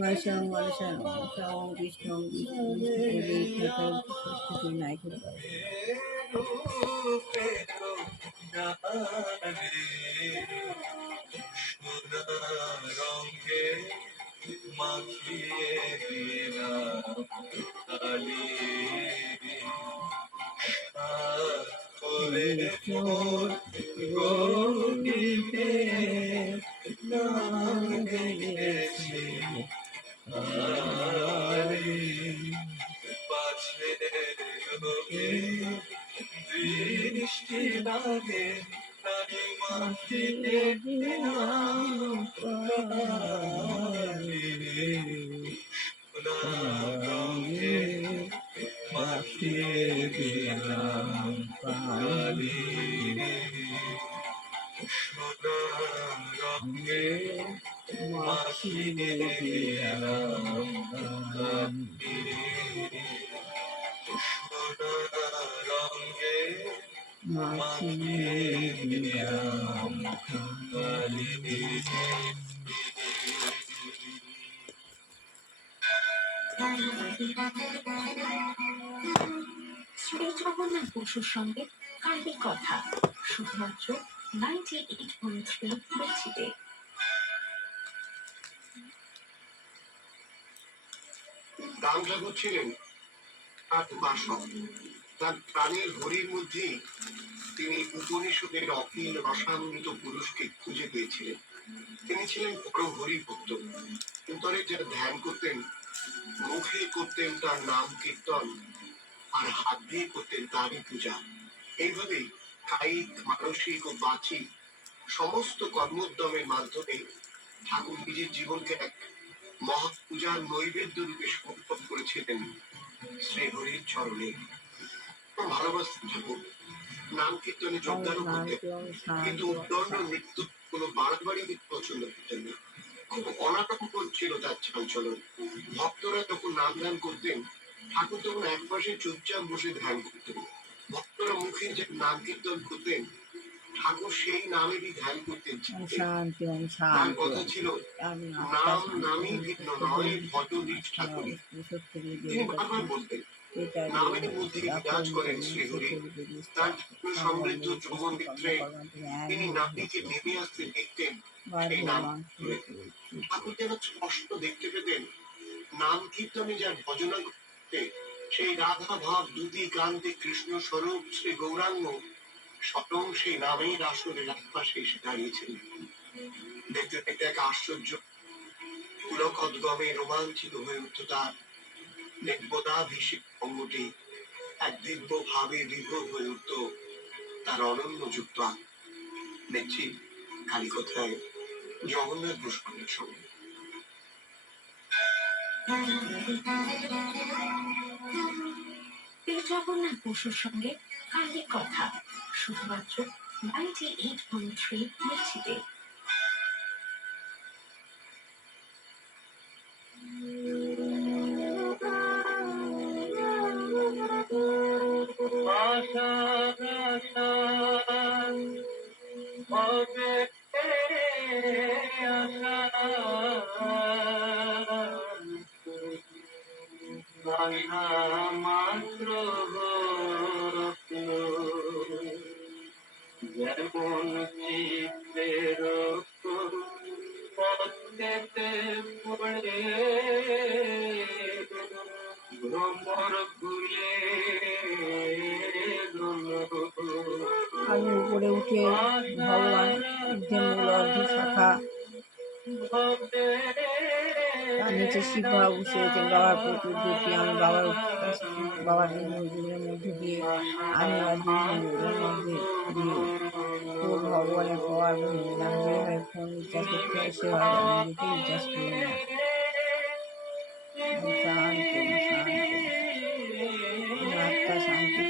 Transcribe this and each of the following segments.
মহেশ্বরং গণেশায়ং ওং কৃষ্ণং বিষ্ণু নায়ক রঙে মাখিয়ে দিলাম কালি বলে গৌরীতে নাম দিয়েছি পাশে বৃষ্টি লাগে তারি মাখিয়ে দিলাম রঙে মাখিয়ে দিলাম কালি সোনা রঙে মাখিয়ে দিলাম কালি সোনা রঙে মাখিয়ে দিলাম কালি। শ্রী জগন্নাথ বসুর সঙ্গে কালকে কথা শুধুমাত্র 98.3 মির্চিতে। রাম ঠাকুর ছিলেন উপাসক। তার প্রাণের ঘড়ির মধ্যেই তিনি উপনিষদের অখিল রসান্বিত পুরুষকে খুঁজে পেয়েছিলেন। তিনি ছিলেন বড় হরিভক্ত। অন্তরে যারা ধ্যান করতেন, মুখে করতেন তার নাম কীর্তন, আর হাত দিয়ে করতেন তারই পূজা। এইভাবেই কায়িক, মানসিক ও বাচিক সমস্ত কর্মোদ্যমের মাধ্যমে ঠাকুর নিজের জীবনকে এক মহাপূজার নৈবেদ্য রূপে সমর্পণ করেছিলেন শ্রীহরির চরণে। ভালোবাসতেন ঠাকুর, নাম কীর্তনে যোগদানও করতেন, কিন্তু উদ্দণ্ড মৃত্যু কোনো বাড়াবাড়ি পছন্দ করতেন না। খুব অনাটঙ্কর ছিল তার চাঞ্চলন। ভক্তরা যখন নাম ধ্যান করতেন, ঠাকুর তখন একপাশে চুপচাপ বসে ধ্যান করতেন। ভক্তরা মুখে যে নাম কীর্তন করতেন, ঠাকুর সেই নামেরই ধ্যান করতেন। তার কথা ছিল, নাম নামই ভিন্ন নয়, ভজ নিজ ঠাকুরই। তিনি বারবার বলতেন, নামের মধ্যে বিরাজ করেন শ্রীহরি। তার সমৃদ্ধ যৌবন মিত্রে তিনি নামটিকে নেমে আসতে দেখতেন। সেই নাম ঠাকুর যেন স্পষ্ট দেখতে পেতেন, নাম কীর্তনে যার ভজনা করতে সেই রাধা ভাব দুটি কান্তে কৃষ্ণ স্বরূপ শ্রী গৌরাঙ্গ স্বয়ং সেই নামের আসরে একপাশে এসে দাঁড়িয়েছেন। দেখতে দেখতে এক আশ্চর্য পুলকোদ্গমে রোমাঞ্চিত হয়ে উঠত তার নির্বোধাভিষেক অঙ্গটি। এক দিব্য ভাবে বিভোর হয়ে উঠত তার অনন্য যুক্ত। দেখছি কালীকথায় জগন্নাথ বসুর সঙ্গে। জগন্নাথ বসুর সঙ্গে কালকে কথা শুধুমাত্র 98.3 মির্চিতে। মাত্র যেমন চিত্রের পথেতে পড়ে ভ্রমর ভুলে আমি উপরে উঠে ভগবান মূল অর্ধ শাখা, তার নিচে শিব বাবা বসে রয়েছেন। বাবার প্রচুর দুটি, আমি বাবার জীবনের মধ্যে দিয়ে আমি অর্ধের মধ্যে দিয়ে তোর ভগবানের পাওয়ার বলে দিলাম। যেভাবে ফোন রিচার্জ করতে হয় সেভাবে আমি নিজেকে রিচার্জ করে নিলাম। শান্তি আত্মা শান্তি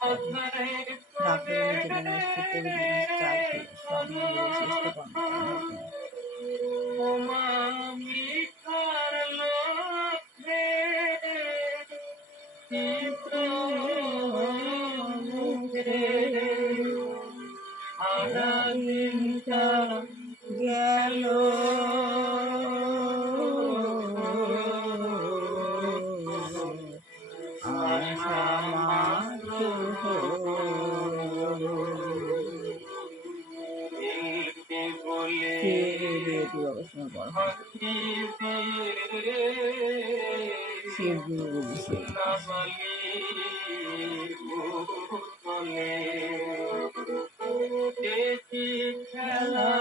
মাঝখানে ডাক্তারের নিজেকে নষ্ট করে দিয়ে চাল সব মিলিয়ে শেষ করতে গেল শিব দুর্গাবসময় পড়া হয়। শিব গুরু অভিষেক। খেলা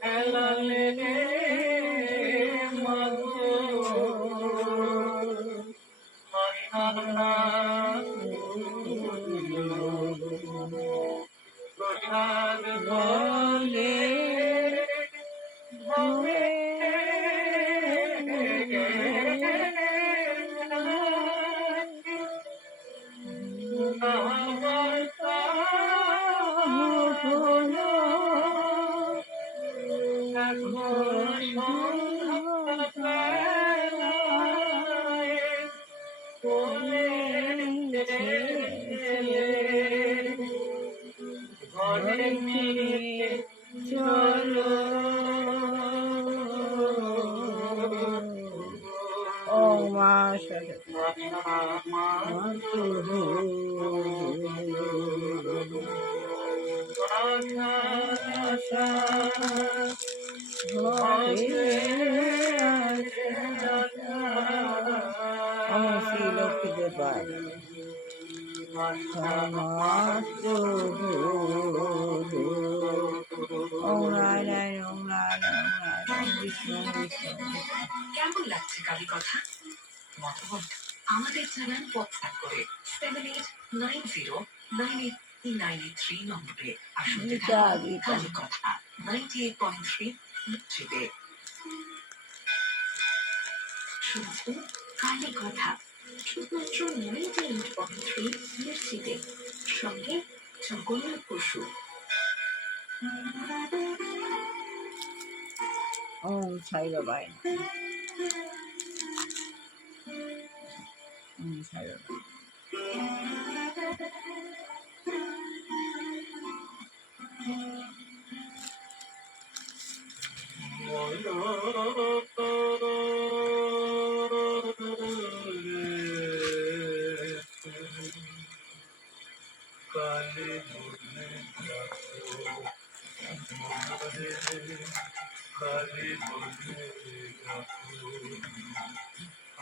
খেলালে মাগো প্রসাদ বলে ভবে ঘরে নিয়ে চলো ও মা সরস্বতী আমার শ্রী লক্ষ্মী দেবার কেমন লাগছে কালী কথা? মতামত আমাদের জানান হোয়াটসঅ্যাপ করে 7890983983 নম্বরে। আসলে কালী কথা 98.3 মির্চিতে। শুনছেন কালী কথা শুধুমাত্র 98.3 মির্চিতে, সঙ্গে জগন্নাথ বসু। ওম সাই বাবাই ওম সাই বাবা।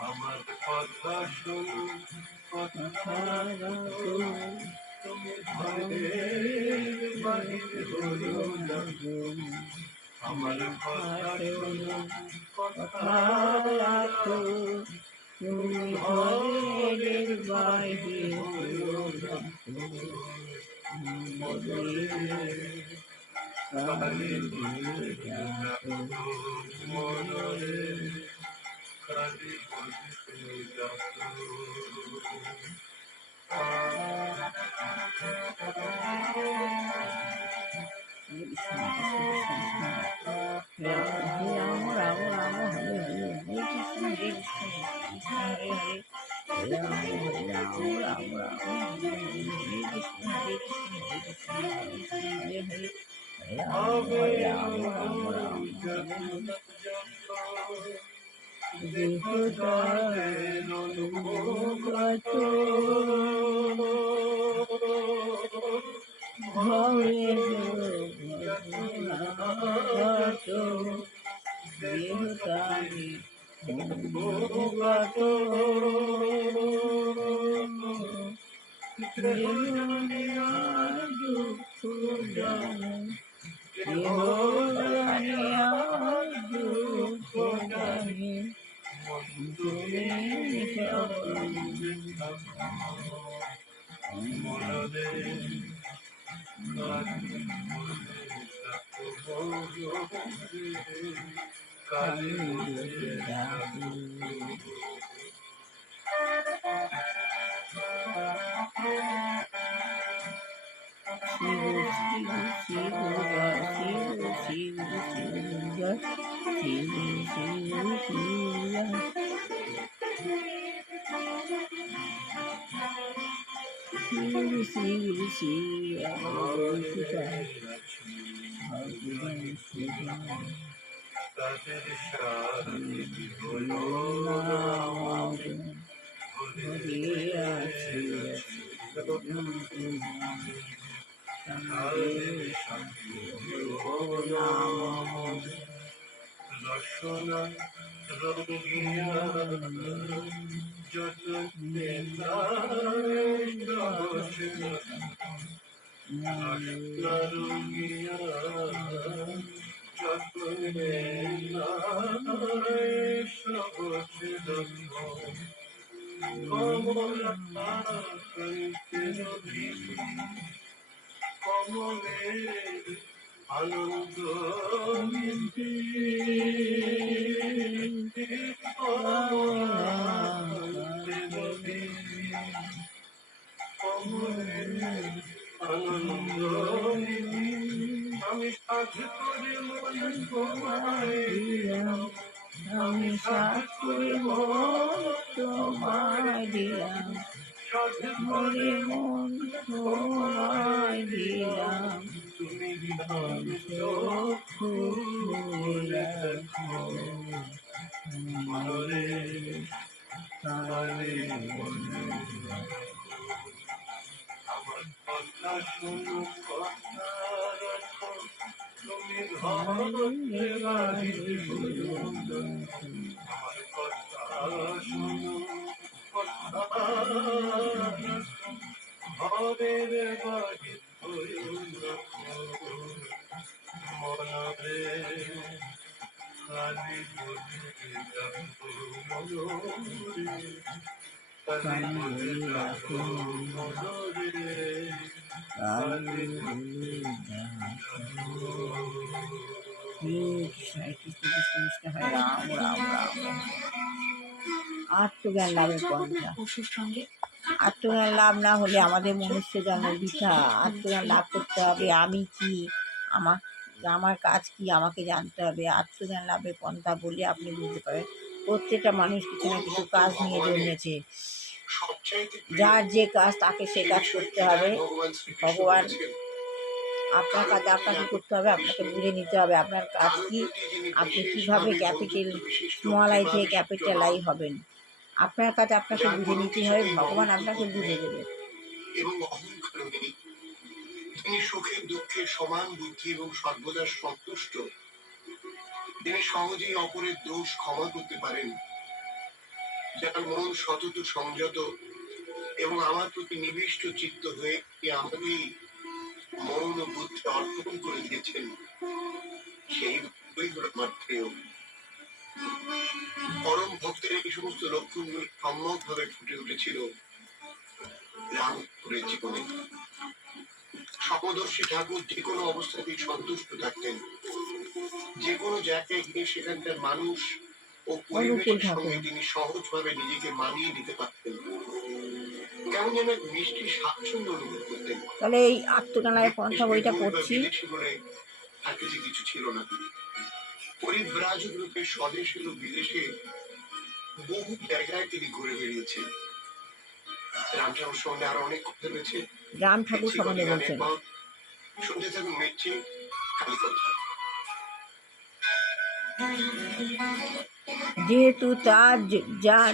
আমার কথা শুনো, তুমি বাহির হইও না। আমার কথা শুনো, কথা রাখো তুমি ঘরের বাহিরে হইও না। কালী বলে ডাকো, মনরে কালী বলে ডাকো। রাম রাম রাম হরে হরে হরে কৃষ্ণ হরে কৃষ্ণ হরে হরে রাম হরে রাম রাম রাম হরে হরে কৃষ্ণ হরে কৃষ্ণ হরে কৃষ্ণ হরে হরে রাম হরে রাম রাম রাম দেহদার অনুগত ভবে ভগত দেহদারি অনুগত দুঃখ জানো দেহদারিয়া দুঃখ জানি তুমি কালী বলে ডাকো। শিব শিব শিব জয় শিব শিব শিব জয় শিব শিব শিব জয় শিব শিব শিব তাদের সাথে হলো শান্তি শান্তি নাম রসনা রঙ্গিয়া যত রসনা রঙ্গিয়া যত কমলা কমলে আনন্দ আনন্দ আমি সাধু করে মন তোমায় দিলাম আমি সাথে তোমায় দিলাম, সাধু মরে মন তোমায় দিলাম, তুমি বিধান চক্ষু খুলে রাখো, মনে কানে আমার কথা শুনো কথা রাখো তুমি ঘরে বাড়ি আমার কথা শুনো কথা রাখো ঘরের বাড়ি মনরে খালি বলে রাখো মনরে খালি বলে রাখো মনরে কানে বলে রাখো। কৃষ্ণ কৃষ্ণ কৃষ্ণ হরে রাম রাম রাম। আত্মজ্ঞান লাভের পন্থা। পশুর সঙ্গে আত্মজ্ঞান লাভ না হলে আমাদের মনুষ্য জন্ম বৃথা। আত্মজ্ঞান লাভ করতে হবে, আমি কি, আমার আমার কাজ কি আমাকে জানতে হবে। আত্মজ্ঞান লাভের পন্থা বলে আপনি বুঝতে পারেন প্রত্যেকটা মানুষ কিছু না কিছু কাজ নিয়ে জন্মেছে, যার যে কাজ তাকে সে কাজ করতে হবে। ভগবান আপনার কাজ আপনাকে করতে হবে, আপনাকে বুঝে নিতে হবে আপনার কাজ কি, আপনি কিভাবে ক্যাপিটাল স্মল আই থেকে ক্যাপিটাল আই হবেন। আপনার কাজ আপনাকে বুঝে নিতে হবে, ভগবান আপনাকে বুঝে দেবে। এবং অহংকার নেই, তিনি সুখের দুঃখের সমান বুদ্ধি এবং সর্বদা সন্তুষ্ট। তিনি সহজেই অপরের দোষ ক্ষমা করতে পারেন, যার মন সতত সংযত এবং আমার প্রতি নিবিষ্ট চিত্ত হয়ে আমাকেই মন ও বুদ্ধি অর্পণ করে দিয়েছেন, সেই ভক্তই হল আমার প্রিয়। পরম ভক্তের এই সমস্ত লক্ষণগুলি সম্যক ভাবে ফুটে উঠেছিল রামপুরের জীবনে। সমদর্শী ঠাকুর যে কোনো অবস্থাতেই সন্তুষ্ট থাকতেন, যে কোনো জায়গায় গিয়ে সেখানকার মানুষ ও পরিবেশের সঙ্গে তিনি সহজভাবে নিজেকে মানিয়ে নিতে পারতেন, কেমন যেন এক মিষ্টি স্বাচ্ছন্দ্য অনুভব করতেন। তাহলে এই আত্মজ্ঞানের পন্থা বইটা পড়ছি। বিদেশি বলে তার কাছে কিছু ছিল না, পরিব্রাজক রূপে স্বদেশে ও বিদেশে বহু জায়গায় তিনি ঘুরে বেরিয়েছেন। রাম ঠাকুর সঙ্গে আরো অনেক কথা রয়েছে, রাম ঠাকুর সম্বন্ধে বলছেন। শুনতে থাকুন মেচ্ছি কালী কথা। যেহেতু তার যার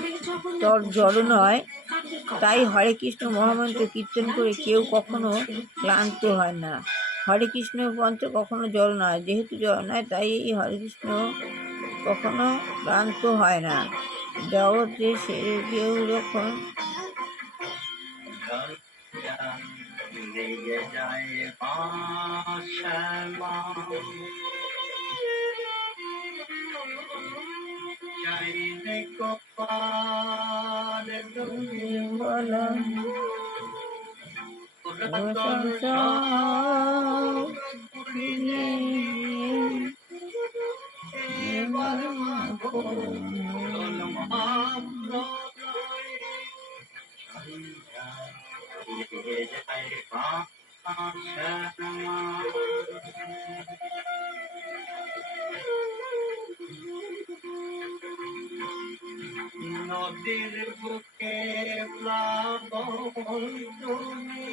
তর জড় নয়, তাই হরে কৃষ্ণ মহামন্ত্র কীর্তন করে কেউ কখনো ক্লান্ত হয় না। হরে কৃষ্ণ মন্ত্র কখনো জড় নয়, যেহেতু জড় নয় তাই এই হরে কৃষ্ণ কখনো ক্লান্ত হয় না। জগতে সে কেউ যখন লেগে যায় পাশামা চাইলে কপালে তুমি বলা নদীর বুকে প্লাবন তুমি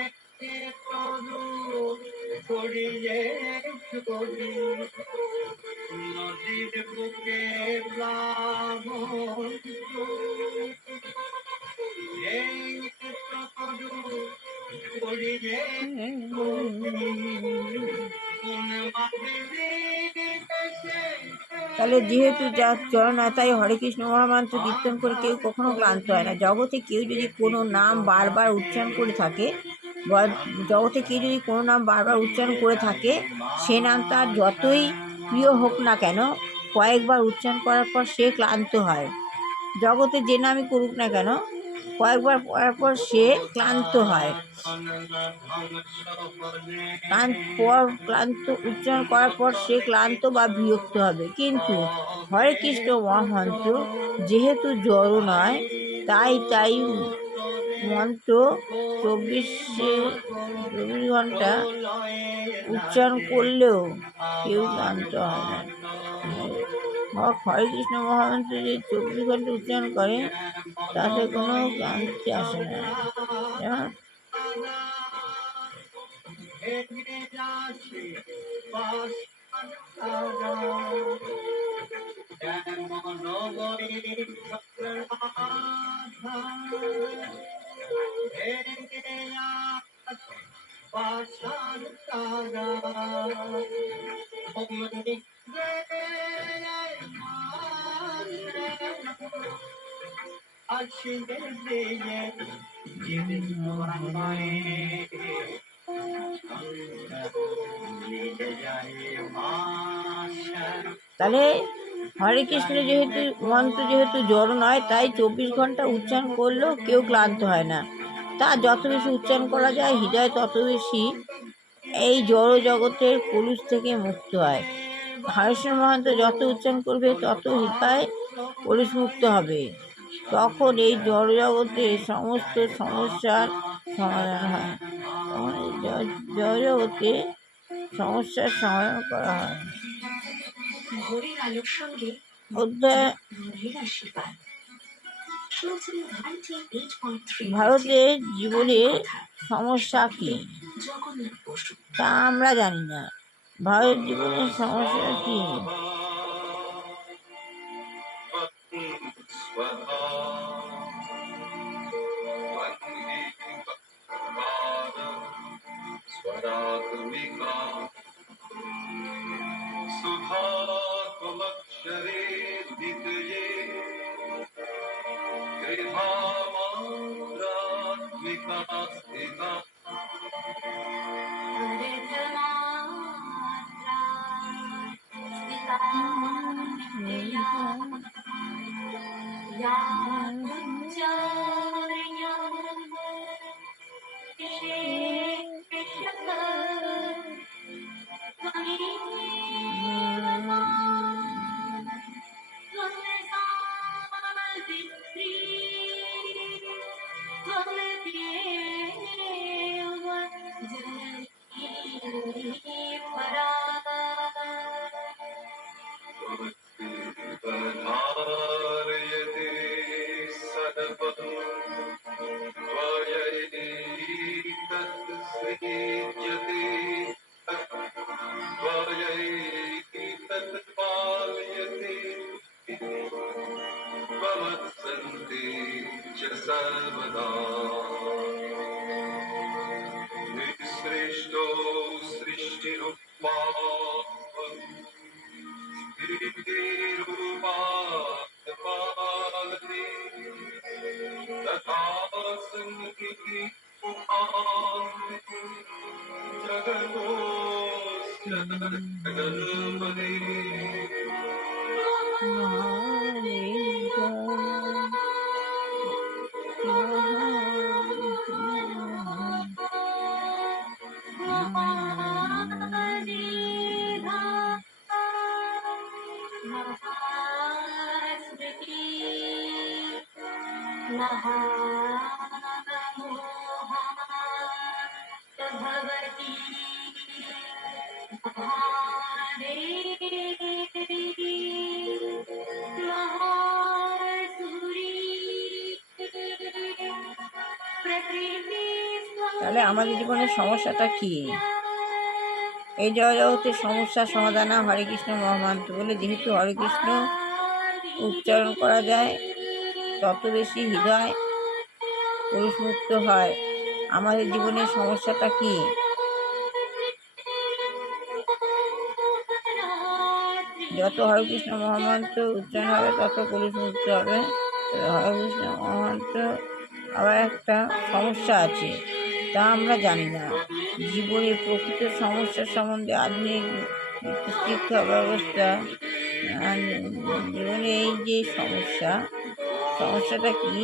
একটি তরু পড়িয়ে ছবি, নদীর বুকে প্লাবন তুমি এই তরু পড়িয়ে তাহলে যেহেতু যার চরণ হয়, তাই হরে কৃষ্ণ মহামন্ত্র কীর্তন করে কেউ কখনো ক্লান্ত হয় না। জগতে কেউ যদি কোনো নাম বারবার উচ্চারণ করে থাকে, জগতে কেউ যদি কোনো নাম বারবার উচ্চারণ করে থাকে, সে নাম তার যতই প্রিয় হোক না কেন, কয়েকবার উচ্চারণ করার পর সে ক্লান্ত হয়। জগতে যে নামই করুক না কেন, কয়েকবার পড়ার পর সে ক্লান্ত হয়। ক্লান্ত উচ্চারণ করার পর সে ক্লান্ত বা বিরক্ত হবে। কিন্তু হরে কৃষ্ণ মহামন্ত্র যেহেতু জড় নয়, তাই মন্ত্র 24 ঘন্টা উচ্চারণ করলেও কেউ ক্লান্ত হয় না। হরে কৃষ্ণ মহামন্ত্র যে 24 ঘন্টা উচ্চারণ করে, তাতে কোনো ক্লান্তি আসে না। যেমন তাহলে হরে কৃষ্ণ যেহেতু মন্ত্র যেহেতু জড় নয়, তাই 24 ঘন্টা উচ্চারণ করলেও কেউ ক্লান্ত হয় না। তা যত বেশি উচ্চারণ করা যায়, হৃদয় তত বেশি এই জড় জগতের কলুষ থেকে মুক্ত হয়। হরেকৃষ্ণ মহামন্ত্র যত উচ্চারণ করবে, তত হৃদয় কলুষ মুক্ত হবে। তখন এই জড় জগতের সমস্ত সমস্যার সমাধান হয়। তখন এই জড় জগতে সমস্যার সমাধান করা হয়। ঘড়ির আলোর সঙ্গে অধ্যায় মনের আশীর্বাদ। শুনছেন ভারতী 8.3 ভারতের জীবনের সমস্যা কি জগন্নাথ বসু। তা আমরা জানি না। ভারতের জীবনের সমস্যা কি? তাহলে আমাদের জীবনের সমস্যাটা কি? এই জগতের সমস্যার সমাধান হরে কৃষ্ণ মহামন্ত্র বলে। যেহেতু হরে কৃষ্ণ উচ্চারণ করা যায়, তত বেশি হৃদয় কলুষমুক্ত হয়। আমাদের জীবনের সমস্যাটা কি? যত হরে কৃষ্ণ মহামন্ত্র উচ্চারণ হবে তত কলুষ মুক্ত হবে। হরে কৃষ্ণ মহামন্ত্র আবার একটা সমস্যা আছে, তা আমরা জানি না। জীবনের প্রকৃত সমস্যার সম্বন্ধে আধুনিক শিক্ষা ব্যবস্থা জীবনে এই যে সমস্যাটা কি,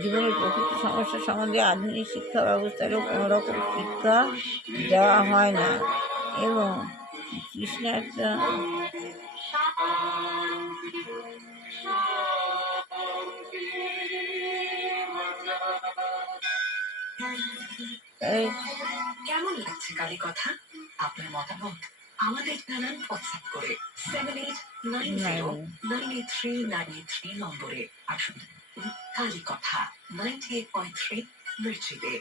জীবনের প্রকৃত সমস্যা সম্বন্ধে আধুনিক শিক্ষা ব্যবস্থারও কোনো রকম শিক্ষা দেওয়া হয় না এবং কৃষ্ণার্থ কেমন লাগছে কালী কথা? আপনার মতামত আমাদের জানান হোয়াটসঅ্যাপ করে 7890983983 নম্বরে। আসুন কালী কথা 98.3 মির্চিতে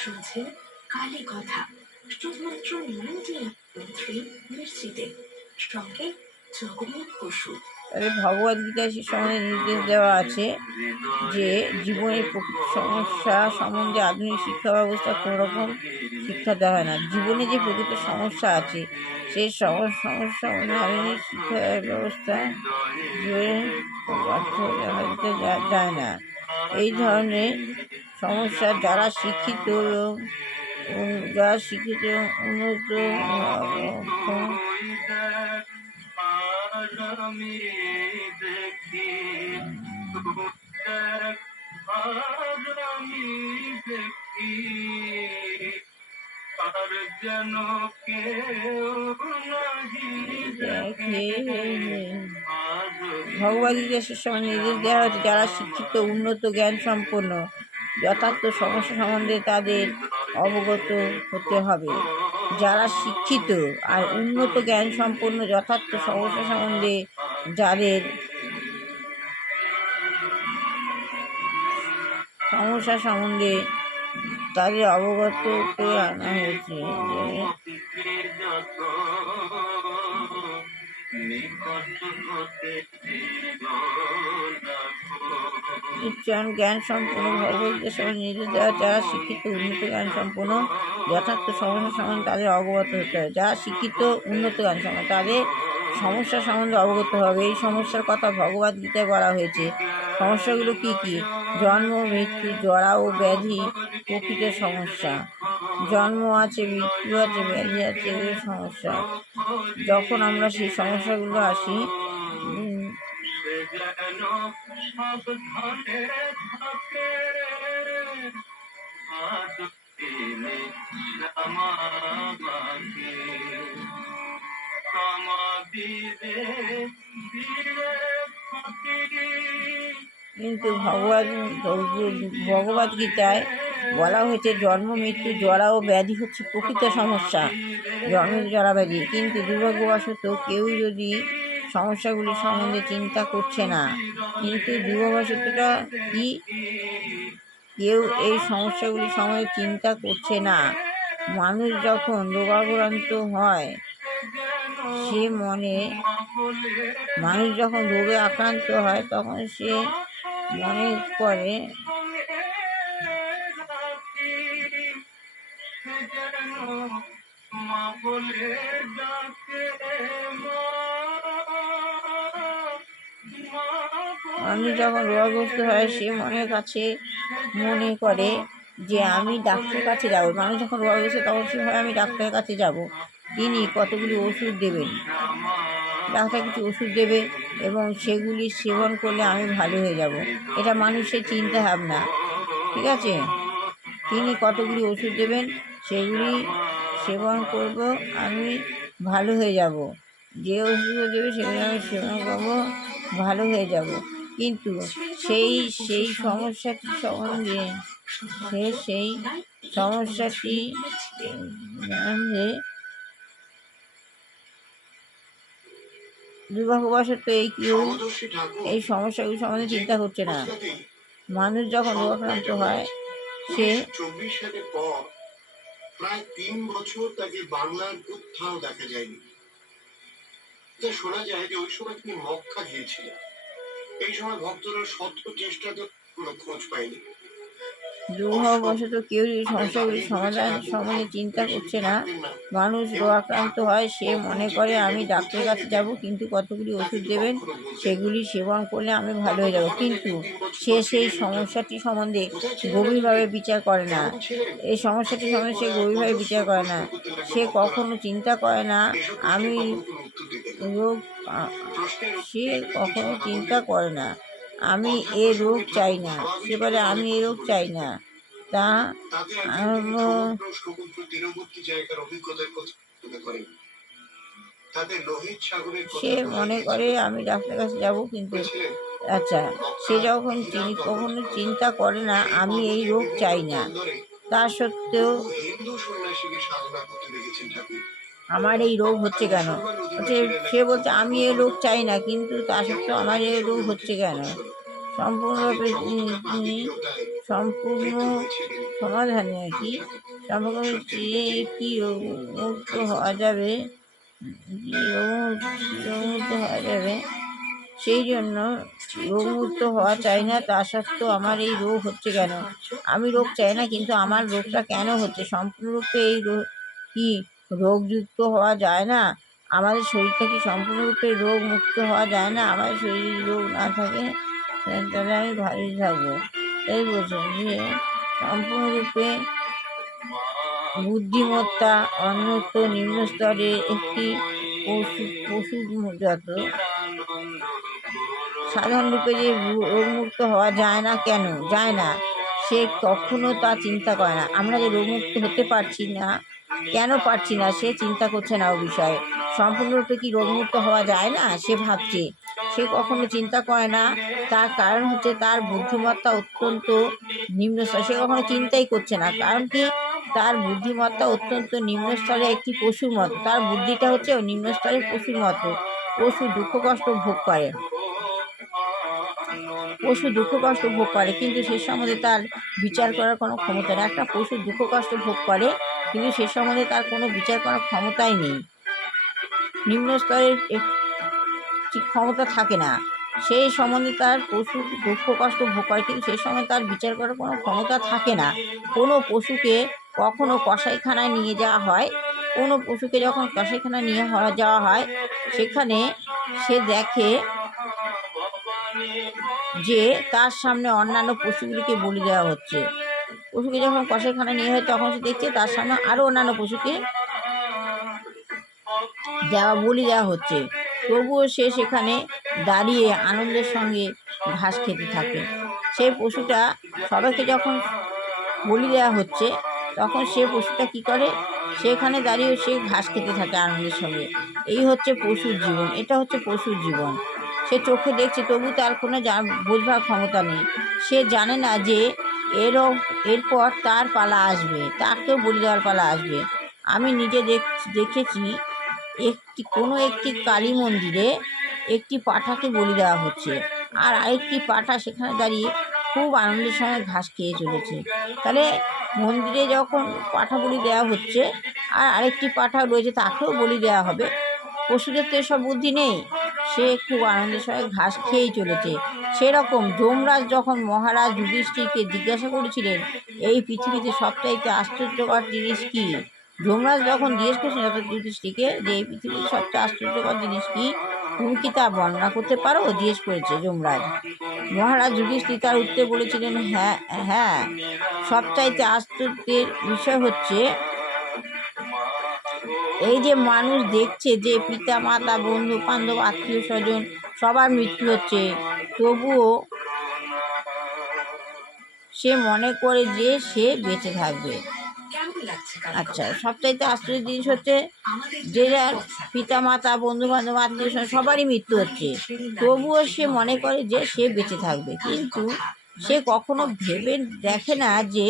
শুনছেন কালী কথা শুধুমাত্র 98.3 মির্চিতে, সঙ্গে জগন্নাথ বসু। তাহলে ভগবদ গীতায় সে সম্বন্ধে নির্দেশ দেওয়া আছে যে জীবনের প্রকৃত সমস্যা সম্বন্ধে আধুনিক শিক্ষা ব্যবস্থা কোনো রকম শিক্ষা দেওয়া হয় না। জীবনে যে প্রকৃত সমস্যা আছে সেই সমস্যা আধুনিক শিক্ষা ব্যবস্থা যায় না। এই ধরনের সমস্যা যারা শিক্ষিত উন্নত আমি দেখি আমি দেখি আর যেন কেউ নাহি দেখে ভগবদ গীতা শেষ সময় নির্দেশ দেওয়া হয়েছে যারা শিক্ষিত উন্নত জ্ঞান সম্পন্ন যথার্থ সমস্যা সম্বন্ধে তাদের অবগত হতে হবে। যারা শিক্ষিত আর উন্নত জ্ঞান সম্পন্ন যথার্থ সমস্যা সম্বন্ধে যাদের সমস্যা সম্বন্ধে তাদের অবগত করে আনা হয়েছে। উচ্চারণ জ্ঞান সম্পন্ন ভগবদ্গীতার সময় নির্দেশ দেওয়া যারা শিক্ষিত উন্নত জ্ঞান সম্পন্ন যথার্থ সমস্যা সম্বন্ধে তাদের অবগত হতে হবে। যারা শিক্ষিত উন্নত জ্ঞান সম্পন্ন তাদের সমস্যা সম্বন্ধে অবগত হবে। এই সমস্যার কথা ভগবদ গীতায় বলা হয়েছে। সমস্যাগুলো কি কি? জন্ম, মৃত্যু, জরা ও ব্যাধি প্রকৃত সমস্যা। জন্ম আছে, মৃত্যু আছে, ব্যাধি আছে, এগুলো সমস্যা। যখন আমরা সেই সমস্যাগুলো আসি কিন্তু ভগবদ গীতায় বলা হয়েছে জন্ম, মৃত্যু, জরা ও ব্যাধি হচ্ছে প্রকৃত সমস্যা, জন্ম, জরা, ব্যাধি। কিন্তু দুর্ভাগ্যবশত কেউ যদি সমস্যাগুলি সম্বন্ধে চিন্তা করছে না। কিন্তু দুর্ভাগ্যবশতটা কি? কেউ এই সমস্যাগুলি সম্বন্ধে চিন্তা করছে না। মানুষ যখন রোগাক্রান্ত হয় মানুষ যখন রোগে আক্রান্ত হয় তখন সে মনে করে মানুষ যখন রোগগ্রস্ত হয় সে মনে করে যে আমি ডাক্তারের কাছে যাব। মানুষ যখন রোগগ্রস্ত তখন সে ভাবে আমি ডাক্তারের কাছে যাব। তিনি কতগুলি ওষুধ দেবেন, ডাক্তার কিছু ওষুধ দেবে এবং সেগুলি সেবন করলে আমি ভালো হয়ে যাব। এটা মানুষের চিন্তা ভাবনা, ঠিক আছে? তিনি কতগুলি ওষুধ দেবেন, সেগুলি সেবন করব, আমি ভালো হয়ে যাব। যে ওষুধগুলো দেবে সেগুলি আমি সেবন করব, ভালো হয়ে যাব। কিন্তু সেই সমস্যাটি সম্বন্ধে দুর্ভাগ্যবশত এই সমস্যাগুলি সম্বন্ধে চিন্তা করছে না। মানুষ যখন রোগাক্রান্ত হয় সে 24 সালের পর প্রায় 3 বছর তাকে বাংলার কোথাও দেখা যায়নি। যা শোনা যায় যে ওই সময় তিনি মক্কা গিয়েছিলেন। এই সময় ভক্তরা শত চেষ্টাতেও কোনো খোঁজ পায়নি। দুর্ভাগ্যবশত কেউ এই সমস্যাগুলির সমাধান সম্বন্ধে চিন্তা করছে না। মানুষ রোগাক্রান্ত হয়, সে মনে করে আমি ডাক্তারের কাছে যাব, কিন্তু কতগুলি ওষুধ দেবেন, সেগুলি সেবন করলে আমি ভালো হয়ে যাব, কিন্তু সে সেই সমস্যাটি সম্বন্ধে গভীরভাবে বিচার করে না। এই সমস্যাটি সম্বন্ধে সে গভীরভাবে বিচার করে না। সে কখনো চিন্তা করে না আমি রোগ সে কখনো চিন্তা করে না আমি এ রোগ চাই না। সে বলে আমি এ রোগ চাই না। তা তাতে আম, সমুদ্র তীরবর্তী জায়গার অভিজ্ঞতার কথা তুলে ধরেন। তাদের লোহিত সাগরের সে কথা বলা মনে করে গিয়েছিল। আমি ডাক্তারের কাছে যাব, কিন্তু বলেছিলেন, আচ্ছা, সে যখন হীরা কখনো গঙ্গা চিন্তা করে না সেই আমি এই পদ্ধতির রোগ চাই না। বিমানবন্দরে তা সত্ত্বেও বহু হিন্দু সন্ন্যাসীকে সাধনা করতে দেখেছেন ঠাকুর। আমার এই রোগ হচ্ছে কেন? মুসলমান হচ্ছে অধিবাসীরা সে নাকি বলছে আমি এই রোগ চাই না, কিন্তু তা কেউ সত্ত্বেও আমার এই রোগ হচ্ছে কেন? তাদের সম্পূর্ণরূপে চমৎকার তিনি আতিথেয়তায় সম্পূর্ণ প্রীত হয়েছিলেন সমাধানে আর কি সম্পর্ক সত্যেন্দ্র জি। কি মুক্ত হওয়া যাবে, কি রোগমুক্ত হওয়া যাবে, সেই জন্য রোগমুক্ত হওয়া চাই না। তা সত্ত্বেও আমার এই রোগ হচ্ছে কেন? আমি রোগ চাই না, কিন্তু আমার রোগটা কেন হচ্ছে? সম্পূর্ণরূপে এই রোগ কি রোগযুক্ত হওয়া যায় না? আমাদের শরীরটা কি সম্পূর্ণরূপে রোগ মুক্ত হওয়া যায় না? আমাদের শরীরে রোগ না থাকে তাহলে আমি ভালোই থাকবো। তাই বলছেন যে সম্পূর্ণরূপে বুদ্ধিমত্তা অন্যত্র নিম্ন স্তরের একটি পশুজাত সাধারণরূপে যে রোগমুক্ত হওয়া যায় না, কেন যায় না সে কখনো তা চিন্তা করে না। আমরা যে রোগমুক্ত হতে পারছি না, কেন পারছি না, সে চিন্তা করছে না ও বিষয়ে। সম্পূর্ণরূপে কি রোগমুক্ত হওয়া যায় না সে ভাবছে, সে কখনো চিন্তা করে না। তার কারণ হচ্ছে তার বুদ্ধিমত্তা অত্যন্ত নিম্ন স্তর, সে কখনো চিন্তাই করছে না। কারণ কি, তার বুদ্ধিমত্তা অত্যন্ত নিম্ন স্তরে একটি পশুর মতো, তার বুদ্ধিটা হচ্ছে নিম্ন স্তরের পশুর মতো। পশু দুঃখ কষ্ট ভোগ করে, পশু দুঃখ কষ্ট ভোগ করে, কিন্তু সে সম্বন্ধে তার বিচার করার কোনো ক্ষমতা নেই। একটা পশু দুঃখ কষ্ট ভোগ করে, কিন্তু সে সম্বন্ধে তার কোনো বিচার করার ক্ষমতাই নেই, নিম্ন স্তরের ক্ষমতা থাকে না। সেই সম্বন্ধে তার পশু দুঃখ কষ্ট ভোগ করে, কিন্তু সেই সময় তার বিচার করার কোনো ক্ষমতা থাকে না। কোনো পশুকে কখনো কসাইখানায় নিয়ে যাওয়া হয়, কোনো পশুকে যখন কসাইখানায় নিয়ে যাওয়া হয়, সেখানে সে দেখে যে তার সামনে অন্যান্য পশুগুলিকে বলি দেওয়া হচ্ছে। পশুকে যখন কসাইখানায় নিয়ে হয়, তখন সে দেখছে তার সামনে আরও অন্যান্য পশুকে বলি দেওয়া হচ্ছে। তবুও সে সেখানে দাঁড়িয়ে আনন্দের সঙ্গে ঘাস খেতে থাকে। সেই পশুটা সবাইকে যখন বলি দেওয়া হচ্ছে, তখন সে পশুটা কি করে, সেখানে দাঁড়িয়ে সে ঘাস খেতে থাকে আনন্দের সঙ্গে। এই হচ্ছে পশুর জীবন, এটা হচ্ছে পশুর জীবন। সে চোখে দেখছে, তবু তার কোনো বোঝবার ক্ষমতা নেই। সে জানে না যে এরপর তার পালা আসবে, তাকেও বলি দেওয়ার পালা আসবে। আমি নিজে দেখেছি কোনো একটি কালী মন্দিরে একটি পাঁঠাকে বলি দেওয়া হচ্ছে, আর আরেকটি পাঁঠা সেখানে দাঁড়িয়ে খুব আনন্দের সঙ্গে ঘাস খেয়ে চলেছে। তাহলে মন্দিরে যখন পাঁঠা বলি দেওয়া হচ্ছে, আর আরেকটি পাঁঠা রয়েছে, তাকেও বলি দেওয়া হবে। পশুদের তো এসব বুদ্ধি নেই, সে খুব আনন্দের সঙ্গে ঘাস খেয়েই চলেছে। সেরকম যমরাজ যখন মহারাজ যুধিষ্ঠিরকে জিজ্ঞাসা করেছিলেন এই পৃথিবীতে সবচাইতে আশ্চর্যকর জিনিস কি, যমরাজ যখন জিজ্ঞেস করেছেন যুধিষ্ঠিরকে যে এই পৃথিবীতে সবচেয়ে আশ্চর্যকর জিনিস কি, তুমি কি তা বর্ণনা করতে পারো, জিজ্ঞেস করেছে যমরাজ। মহারাজ যুধিষ্ঠির তার উত্তরে বলেছিলেন, হ্যাঁ হ্যাঁ, সবচাইতে আশ্চর্যের বিষয় হচ্ছে এই যে মানুষ দেখছে যে পিতা মাতা বন্ধু বান্ধব আত্মীয় স্বজন সবার মৃত্যু হচ্ছে, তবুও সে মনে করে যে সে বেঁচে থাকবে। কেমন লাগছে আচ্ছা, কালী সবচাইতে আশ্চর্যের জিনিস হচ্ছে যে যার পিতা মাতা বন্ধু বান্ধব আত্মীয় স্বজন সবারই মৃত্যু হচ্ছে, তবুও সে মনে করে যে সে বেঁচে থাকবে, কিন্তু সে কখনো ভেবে দেখে না যে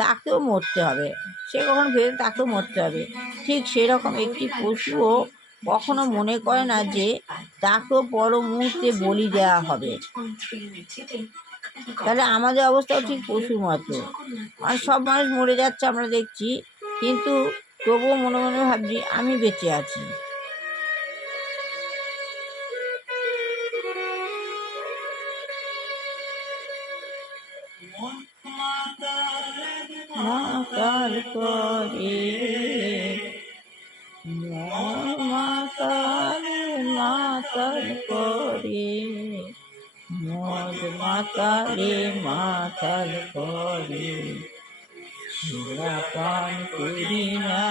তাকেও মরতে হবে। সে কখনো ভেবে তাকেও মরতে হবে। ঠিক সেরকম একটি পশুও কখনো মনে করে না যে তাকেও পর মুহূর্তে বলি দেওয়া হবে। তাহলে আমাদের অবস্থাও ঠিক পশুর মতো। আর সব মানুষ মরে যাচ্ছে আমরা দেখছি, কিন্তু তবুও মনে মনে ভাবছি আমি বেঁচে আছি। মাতা মাতাল করে, মন মাতালে মাতাল করে, মদ মাতালে মাতাল করে, সুরাপান করি না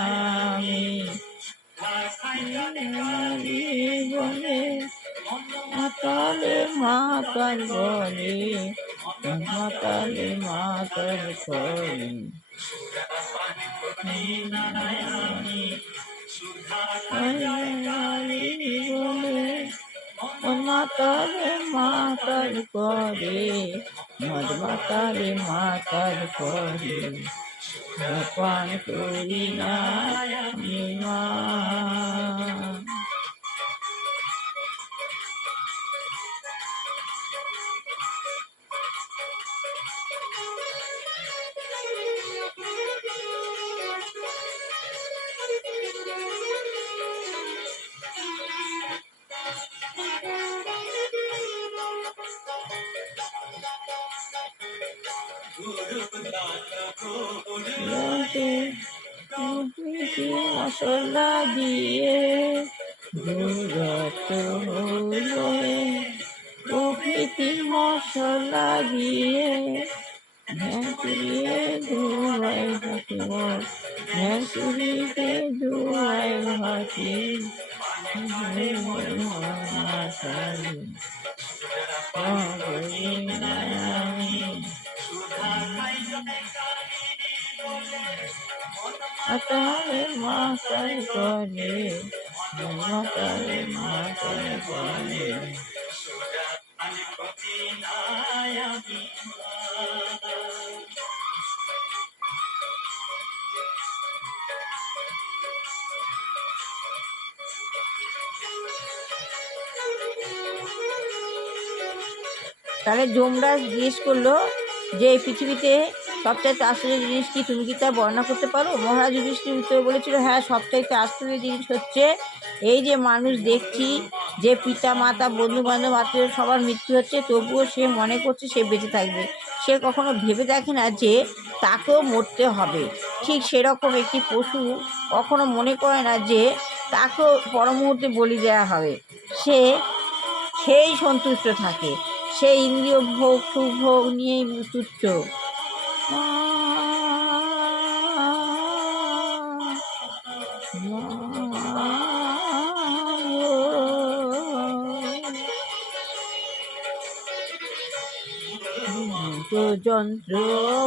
আমি বলে, মাতালে মাতাল বলে, মাতালে মাতাল করে, বলে মাতালে মাতাল করে, মদ মাতালে মাতাল করে, পান করি না আমি মা। মশলা দিয়ে দূরত হলো, প্রকৃতির মশলা দিয়ে ভ্যাঁচুরিয়ে ধুয়াই ভাসিব, ভ্যাঁচুরিতে ধুয়াই ভাসি, মাতালে মাতাল করে, মাতালে মাতাল করে। তাহলে যমরাজ জিজ্ঞেস করলো যে এই পৃথিবীতে সবচাইতে আশ্চর্য জিনিস কি, তুমি কি তা বর্ণনা করতে পারো? মহারাজ যুধিষ্ঠির উত্তরে বলেছিল, হ্যাঁ, সবচাইতে আশ্চর্য জিনিস হচ্ছে এই যে মানুষ দেখছি যে পিতা মাতা বন্ধু বান্ধব আত্মীয় সবার মৃত্যু হচ্ছে, তবুও সে মনে করছে সে বেঁচে থাকবে। সে কখনো ভেবে দেখে না যে তাকেও মরতে হবে। ঠিক সেরকম একটি পশু কখনো মনে করে না যে তাকেও পর মুহূর্তে বলি দেওয়া হবে। সে খেয়েই সন্তুষ্ট থাকে, সে ইন্দ্রিয় ভোগ সুভোগ নিয়েই তুচ্ছ। যন্ত্র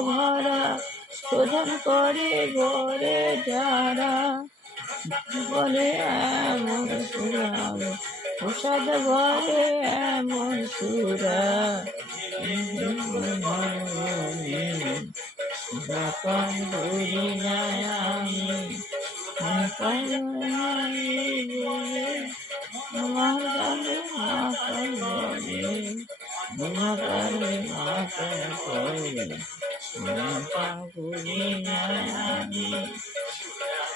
ভরা শোধন করে ঘরে যারা, বলে এমন সুরা প্রসাদ বলে এমন সুরা, পান করি না আমি, মাতালে মাতাল বলে, মাতালে মাতাল করে, পান করি না আমি,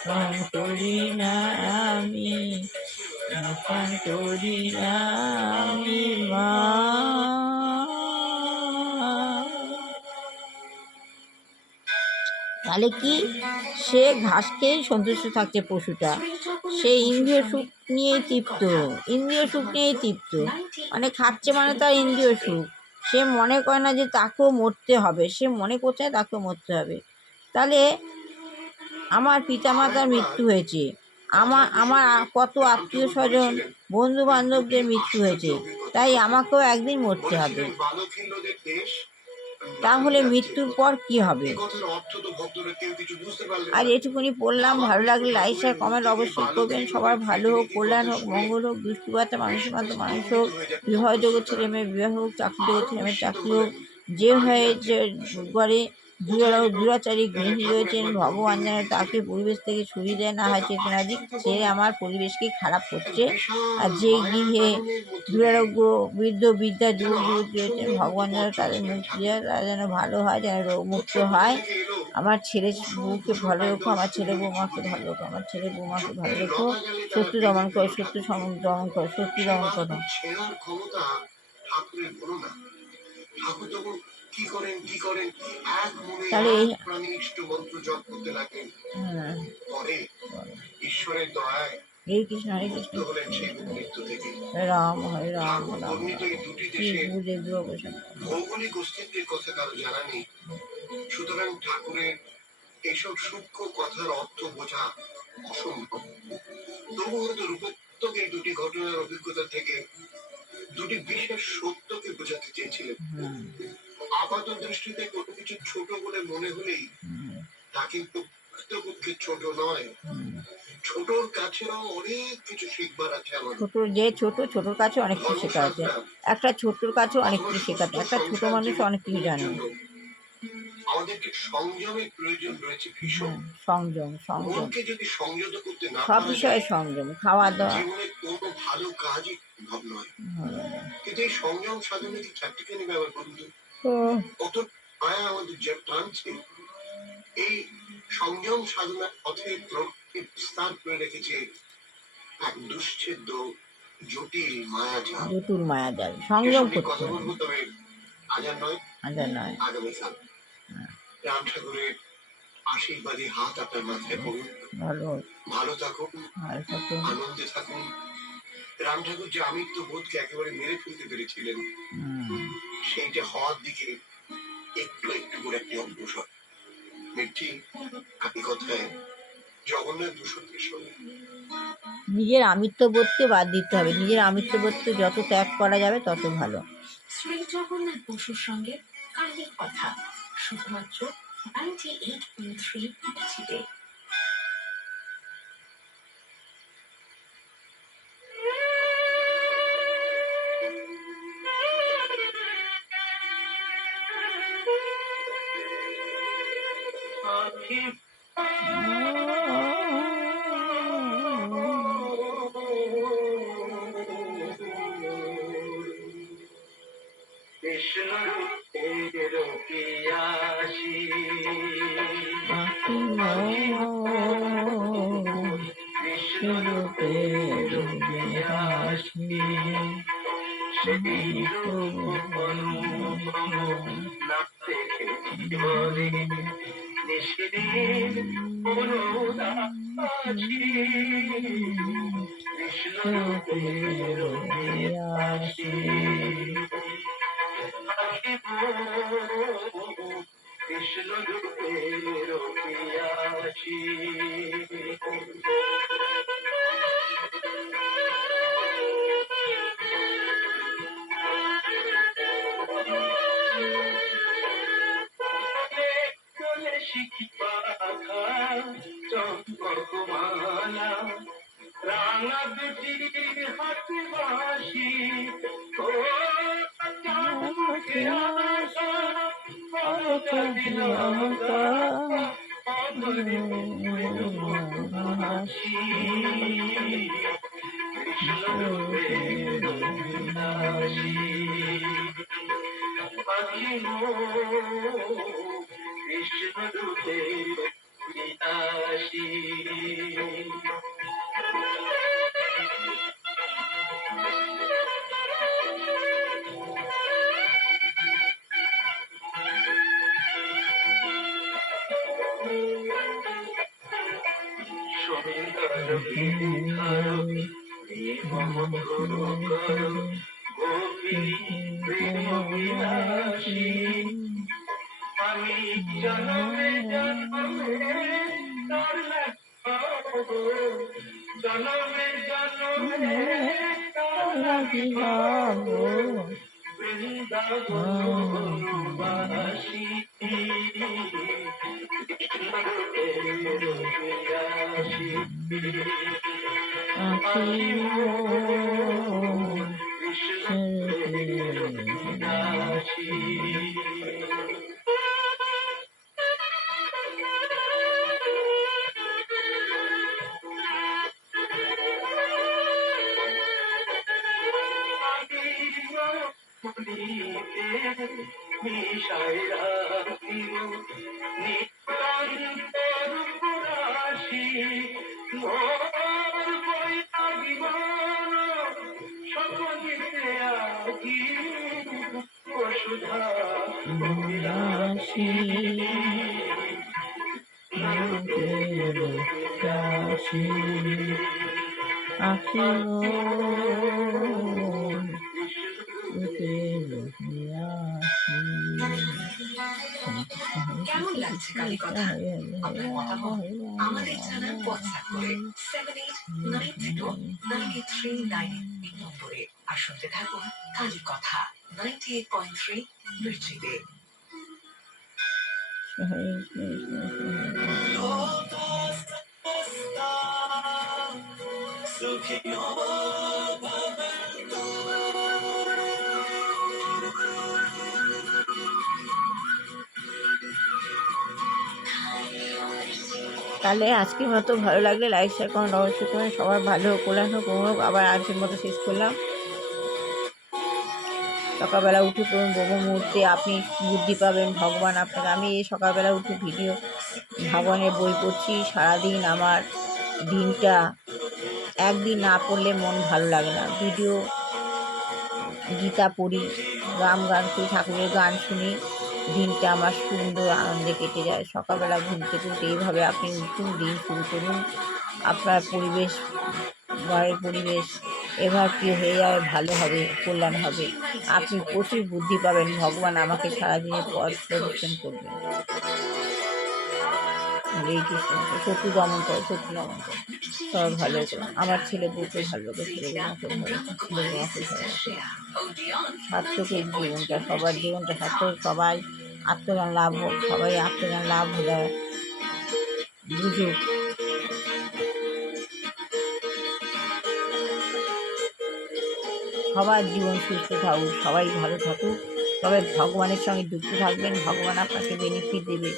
পান করি না আমি, পান করি না আমি মা। তাহলে কি, সে ঘাস খেয়েই সন্তুষ্ট থাকছে পশুটা, সে ইন্দ্রিয় সুখ নিয়েই তৃপ্ত, ইন্দ্রিয় সুখ নিয়েই তৃপ্ত, মানে খাচ্ছে মানে তার ইন্দ্রিয় সুখ। সে মনে করে না যে তাকেও মরতে হবে, সে মনে করছে না তাকেও মরতে হবে। তাহলে আমার পিতামাতার মৃত্যু হয়েছে, আমার কত আত্মীয় স্বজন বন্ধু বান্ধবদের মৃত্যু হয়েছে, তাই আমাকেও একদিন মরতে হবে। তাহলে মৃত্যুর পর কি হবে? আর এটুকুনি পড়লাম। ভালো লাগলে লাইক শেয়ার কমেন্ট অবশ্যই করবেন। সবার ভালো হোক, কল্যাণ হোক, মঙ্গল হোক, দুষ্টু বাচ্চা মানুষের মতো মানুষ হোক, বিবাহ জগৎ ছেলে মেয়ে বিবাহ হোক, চাকরি জগৎ ছেলে মেয়ের চাকরি হোক, যে হয়ে যে ঘরে দুরাচারী গৃহী রয়েছেন, ভগবান যেন তাকে পরিবেশ থেকে সরিয়ে দেয়, না হয় চেতনাধিক সে আমার পরিবেশকে খারাপ করছে। আর যে গৃহে দুরারোগ্য বৃদ্ধ বৃদ্ধা যুবক যুবতী রয়েছেন, ভগবান যেন তাদের মুক্তি দেয়, তারা যেন ভালো হয়, যেন রোগমুক্ত হয়। আমার ছেলে বউকে ভালো রেখো, আমার ছেলে বৌমাকে ভালো রেখো, আমার ছেলে বৌমাকে ভালো রেখো। শত্রু দমন করো, শত্রু দমন করো, শত্রু দমন করো। ঠাকুর যখন কি করেন এক মনে তাহলে এই এক প্রাণী ইষ্ট মন্ত্র জপ করতে লাগলেন। হ্যাঁ, পরে বলো। ঈশ্বরের দয়ায় হরে কৃষ্ণ হরে মুক্ত কৃষ্ণ হলেন সেই মৃত্যু থেকে। হরে রাম ঠাকুর রাম বর্ণিত রাম এই দুটি কি দেশে বুঝে দুর্গোষণ ভৌগোলিক অস্তিত্বের কথা কারো জানা নেই, সুতরাং ঠাকুরের এইসব সূক্ষ্ম কথার অর্থ বোঝা অসম্ভব। তবু হয়তো রূপোক্তক এই দুটি ঘটনার অভিজ্ঞতা থেকে দুটি বিশেষ সত্যকে বোঝাতে চেয়েছিলেন। হুম আপাত দৃষ্টিতে কোনো কিছু ছোট বলে মনে হলেই হুম তা কিন্তু প্রকৃতপক্ষে ছোট নয়। হুম। ছোটর কাছেও অনেক কিছু শিখবার আছে আমাদের। ছোটোর কাছে অনেক কিছু শেখা আছে। ধর্মশাস্ত্র একটা ছোট্টর কাছে অনেক অথবা কিছু সুস্থ শেখাতে, একটা ছোট সংসার মানুষ অনেক কিছু জীবনের জানে না। জন্য আমাদেরকে সংযমের প্রয়োজন রয়েছে ভীষণ। হ্যাঁ, সংযম সংযম মনকে যদি সংযত করতে না সব পারা বিষয়ে যায়, সংযম, খাওয়া দাওয়া জীবনে কোনো ভালো কাজই সম্ভব নয়। হবে না। কিন্তু এই সংযম সাধনে কি চারটিখানি ব্যবহার করুন তো, ও, কত মায়া আমাদের যে টানছে। এই সংযম সাধনার পথে প্রকৃতি বিস্তার করে রেখেছে এক দুশ্ছেদ্য জটিল মায়াজাল। জটিল মায়াজাল সে সংযম সঙ্গে করতে কথা হবে। বলবো, তবে আজ আর নয়, আজার নয়। আগামীকাল। হ্যাঁ, রাম ঠাকুরের আশীর্বাদী হাত আপনার মাথায় পড়ুন। ভালো ভালো থাকুন, আর সাথে আনন্দে থাকুন। রাম ঠাকুর যে আমিত্ব বোধকে একেবারে মেরে ফেলতে পেরেছিলেন, সেইটা হওয়ার দিকে একটু একটু করে একটি অগ্রসর। মিঠি আপনি কথায় জগন্নাথ দূষণের সঙ্গে নিজের আমিত্ববোধকে বাদ দিতে হবে। নিজের আমিত্ববোধকে যত ত্যাগ করা যাবে তত ভালো। শ্রী জগন্নাথ বসুর সঙ্গে কাহিনীর কথা শুধুমাত্র 98.3 টিতে। আখি কৃষ্ণ রূপের পিয়াসী কৃষ্ণ রূপের পিয়াসী সেই রূপ অনুপম না দেখে বলে নিশিদিন অনুদাসী কৃষ্ণ রূপের পিয়াসী কৃষ্ণ রূপের পিয়াসী চলে শিখি পাখা চম্পকমালা রাঙা দুটি হাতে বাসি ও চাঁদমুখে আশা মমতা দিলকা অমরে হাসি কৃষ্ণ রূপের হাসি পাখি কৃষ্ণ রূপের হাসি সুন্দর বিধার মমধুর কর গোপিনী প্রেম বিলাসী আমি জনমে জনমে তার লাগবো জনমে জনমে তার লাগিব বৃন্দাবনবাসী মিশাই রাখিব নিতান্তর পুরাশি মোর বইটা জীবন সকলিতে আজি বসুধা আসি আসি আখি কেমন লাগছে কালী কথা? আপনার মতামত আমাদের জানান হোয়াটসঅ্যাপ করে 7892909398 এই নম্বরে। আর শুনতে থাকুন কালী কথা 98.3 মির্চিতে। তাহলে আজকের মতো ভালো লাগলে লাইক শেয়ার কমেন্ট অবশ্যই করেন। সবার ভালো হোক, কল্যাণ হোক, মঙ্গল হোক। আবার আজকের মতো শেষ করলাম। সকালবেলা উঠে পড়ুন, ব্রহ্ম মুহূর্তে আপনি বুদ্ধি পাবেন, ভগবান আপনাকে। আমি এই সকালবেলা উঠে ভিডিও ভগবানের বই পড়ছি। সারাদিন আমার দিনটা একদিন না পড়লে মন ভালো লাগে না। ভিডিও গীতা পড়ি, গান করি, ঠাকুরের গান শুনি, দিনটা আমার সুন্দর আনন্দে কেটে যায়। সকালবেলা ঘুম থেকে উঠে এইভাবে আপনি উঠুন, দিন শুরু করুন। আপনার পরিবেশ, ঘরের পরিবেশ এবার প্রিয় হয়ে যাবে, ভালো হবে, কল্যাণ হবে। আপনি প্রচুর বুদ্ধি পাবেন, ভগবান আমাকে সারাদিনের পথ প্রদর্শন করবেন। হরে কৃষ্ণ। শত্রু দমন করে, শত্রু দমন করে, সবাই ভালো করে। আমার ছেলে বউকে ভালো লাগে, ছেলেগুলোকে ভালো লাগে, ছেলেগুলোকে ভালো লাগে। সার্থকের জীবনটা, সবার জীবনটা সার্থক। সবাই আত্মজ্ঞান লাভ হোক, সবাই আত্মজ্ঞান লাভ হলে বুঝুক। সবার জীবন সুস্থ থাকুক, সবাই ভালো থাকুক, তবে ভগবানের সঙ্গে যুক্ত থাকবেন। ভগবান আপনাকে বেনিফিট দেবে।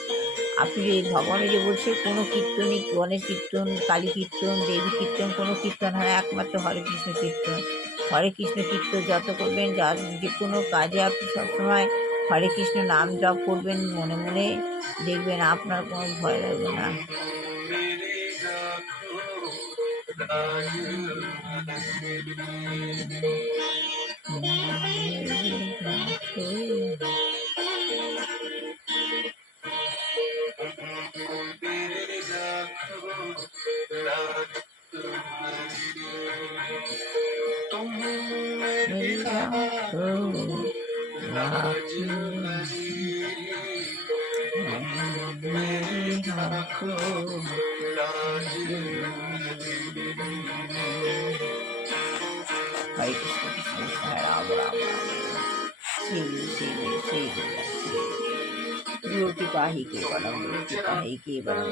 আপনি যে ভগবানের যে বলছে কোনো কীর্তনই, গণেশ কীর্তন, কালী কীর্তন, দেবী কীর্তন, কোনো কীর্তন হয় একমাত্র হরে কৃষ্ণ কীর্তন। হরে কৃষ্ণ কীর্তন যত করবেন, যে কোনো কাজে আপনি সবসময় হরে কৃষ্ণ নাম জপ করবেন মনে মনে, দেখবেন আপনার কোনো ভয় লাগবে না। हरे कृष्ण कृष्ण कृष्ण हरे राम राम राम श्री गुरु श्री गुरु श्री गुरु श्री गुरु कृपा ही केवलम, गुरु कृपा ही केवलम।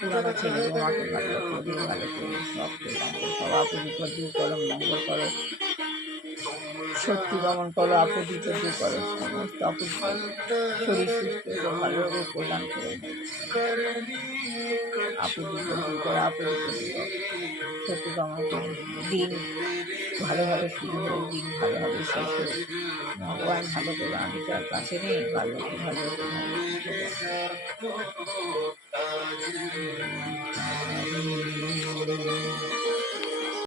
পুরানো ছেলে বৌমাকে ভালো রাখো, ওদের ভালো করো, সব কল্যাণ করো, সব আপদ বিপদ দূর করো, মঙ্গল করো, শত্রু দমন করো, আপদ বিপদ দূর করো, সমস্ত আপদ শরীর সুস্থ করো, ভালো রোগ কল্যাণ করো, আপদ বিপদ দূর করো, আপদ বিপদ দূর করো, শত্রু দমন করো। দিন ভালোভাবে শুরু হোক, দিন ভালোভাবে শেষ হোক, ভগবান ভালো করো। আমি তো আর কাছে নেই, ভালো ভালো